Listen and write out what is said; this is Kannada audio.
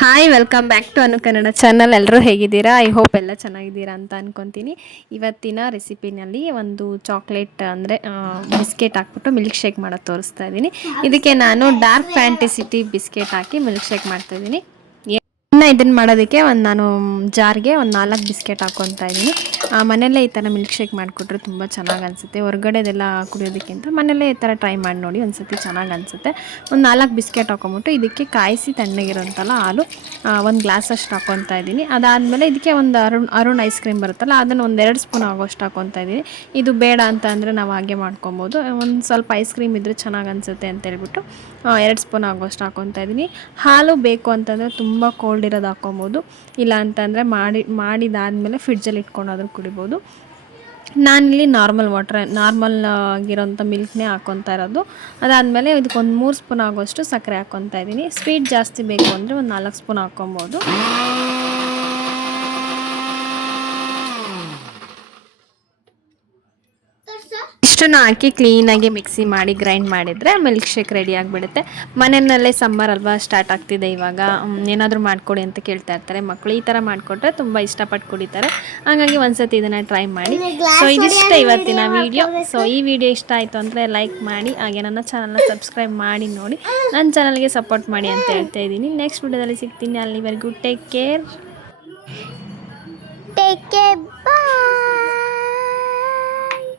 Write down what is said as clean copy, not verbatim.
Hi welcome back to Anu Kannada channel. ಎಲ್ಲರೂ ಹೇಗಿದ್ದೀರಾ? ಐ ಹೋಪ್ ಎಲ್ಲ ಚೆನ್ನಾಗಿದ್ದೀರಾ ಅಂತ ಅನ್ಕೊತೀನಿ. ಇವತ್ತಿನ ರೆಸಿಪಿನಲ್ಲಿ ಒಂದು ಚಾಕ್ಲೇಟ್ ಅಂದರೆ ಬಿಸ್ಕೆಟ್ ಹಾಕ್ಬಿಟ್ಟು ಮಿಲ್ಕ್ ಶೇಕ್ ಮಾಡೋದು ತೋರಿಸ್ತಾ ಇದ್ದೀನಿ. ಇದಕ್ಕೆ ನಾನು ಡಾರ್ಕ್ ಫ್ಯಾಂಟಸಿಟಿ ಬಿಸ್ಕೆಟ್ ಹಾಕಿ ಮಿಲ್ಕ್ ಶೇಕ್ ಮಾಡ್ತಾಯಿದ್ದೀನಿ. ಇದನ್ನು ಮಾಡೋದಕ್ಕೆ ನಾನು ಜಾರ್ಗೆ ಒಂದು 4 ಬಿಸ್ಕೆಟ್ ಹಾಕ್ಕೊತಾ ಇದ್ದೀನಿ. ಮನೆಯಲ್ಲೇ ಈ ಥರ ಮಿಲ್ಕ್ ಶೇಕ್ ಮಾಡಿಕೊಟ್ರೆ ತುಂಬ ಚೆನ್ನಾಗಿ ಅನಿಸುತ್ತೆ. ಹೊರಗಡೆದೆಲ್ಲ ಕುಡಿಯೋದಕ್ಕಿಂತ ಮನೆಯಲ್ಲೇ ಈ ಥರ ಟ್ರೈ ಮಾಡಿ ನೋಡಿ, ಒಂದು ಸತಿ ಚೆನ್ನಾಗಿ ಅನಿಸುತ್ತೆ. ಒಂದು 4 ಬಿಸ್ಕೆಟ್ ಹಾಕೊಂಬಿಟ್ಟು ಇದಕ್ಕೆ ಕಾಯಿಸಿ ತಣ್ಣಗಿರೋಂಥಲ್ಲ ಹಾಲು ಒಂದು ಗ್ಲಾಸಷ್ಟು ಹಾಕ್ಕೊತಾ ಇದ್ದೀನಿ. ಅದಾದಮೇಲೆ ಇದಕ್ಕೆ ಒಂದು ಅರುಣ್ ಐಸ್ ಕ್ರೀಮ್ ಬರುತ್ತಲ್ಲ, ಅದನ್ನು ಒಂದು 2 ಸ್ಪೂನ್ ಆಗೋಷ್ಟು ಹಾಕ್ಕೊತಾ ಇದ್ದೀನಿ. ಇದು ಬೇಡ ಅಂತ ಅಂದರೆ ನಾವು ಹಾಗೆ ಮಾಡ್ಕೊಬೋದು. ಒಂದು ಸ್ವಲ್ಪ ಐಸ್ ಕ್ರೀಮ್ ಇದ್ದರೆ ಚೆನ್ನಾಗಿ ಅನಿಸುತ್ತೆ ಅಂತೇಳ್ಬಿಟ್ಟು 2 ಸ್ಪೂನ್ ಆಗೋಷ್ಟು ಹಾಕ್ಕೊತಾ ಇದ್ದೀನಿ. ಹಾಲು ಬೇಕು ಅಂತಂದರೆ ತುಂಬ ಕೋಲ್ಡ್ ಇರೋದು ಹಾಕ್ಕೊಬೋದು, ಇಲ್ಲ ಅಂತಂದರೆ ಮಾಡಿದಾದಮೇಲೆ ಫ್ರಿಡ್ಜಲ್ಲಿ ಇಟ್ಕೊಂಡಾದರೂ ಕುಡಿಬೋದು. ನಾನಿಲ್ಲಿ ನಾರ್ಮಲ್ ಆಗಿರೋಂಥ ಮಿಲ್ಕ್ನೇ ಹಾಕ್ಕೊತಾ ಇರೋದು. ಅದಾದಮೇಲೆ ಇದಕ್ಕೊಂದು 3 ಸ್ಪೂನ್ ಆಗೋಷ್ಟು ಸಕ್ಕರೆ ಹಾಕ್ಕೊತಾ ಇದ್ದೀನಿ. ಸ್ವೀಟ್ ಜಾಸ್ತಿ ಬೇಕು ಅಂದರೆ ಒಂದು 4 ಸ್ಪೂನ್ ಹಾಕ್ಕೊಬೋದು. ಇಷ್ಟನ್ನು ಹಾಕಿ ಕ್ಲೀನಾಗಿ ಮಿಕ್ಸಿ ಮಾಡಿ ಗ್ರೈಂಡ್ ಮಾಡಿದರೆ ಮಿಲ್ಕ್ ಶೇಕ್ ರೆಡಿ ಆಗಿಬಿಡುತ್ತೆ. ಮನೆಯಲ್ಲೇ ಸಮ್ಮರ್ ಅಲ್ವಾ ಸ್ಟಾರ್ಟ್ ಆಗ್ತಿದೆ ಇವಾಗ, ಏನಾದರೂ ಮಾಡಿಕೊಡಿ ಅಂತ ಕೇಳ್ತಾ ಇರ್ತಾರೆ ಮಕ್ಕಳು. ಈ ಥರ ಮಾಡಿಕೊಟ್ರೆ ತುಂಬ ಇಷ್ಟಪಟ್ಟು ಕುಡಿತಾರೆ. ಹಾಗಾಗಿ ಒಂದ್ಸತಿ ಇದನ್ನು ಟ್ರೈ ಮಾಡಿ. ಸೊ ಇದಿಷ್ಟೇ ಇವತ್ತಿನ ವಿಡಿಯೋ. ಸೊ ಈ ವಿಡಿಯೋ ಇಷ್ಟ ಆಯಿತು ಅಂದರೆ ಲೈಕ್ ಮಾಡಿ, ಹಾಗೆ ನನ್ನ ಚಾನಲ್ನ ಸಬ್ಸ್ಕ್ರೈಬ್ ಮಾಡಿ ನೋಡಿ, ನನ್ನ ಚಾನಲ್ಗೆ ಸಪೋರ್ಟ್ ಮಾಡಿ ಅಂತ ಹೇಳ್ತಾ ಇದ್ದೀನಿ. ನೆಕ್ಸ್ಟ್ ವಿಡಿಯೋದಲ್ಲಿ ಸಿಗ್ತೀನಿ. ಅಲ್ಲಿವರೆಗೂ ಟೇಕ್ ಕೇರ್. ಬಾಯ್.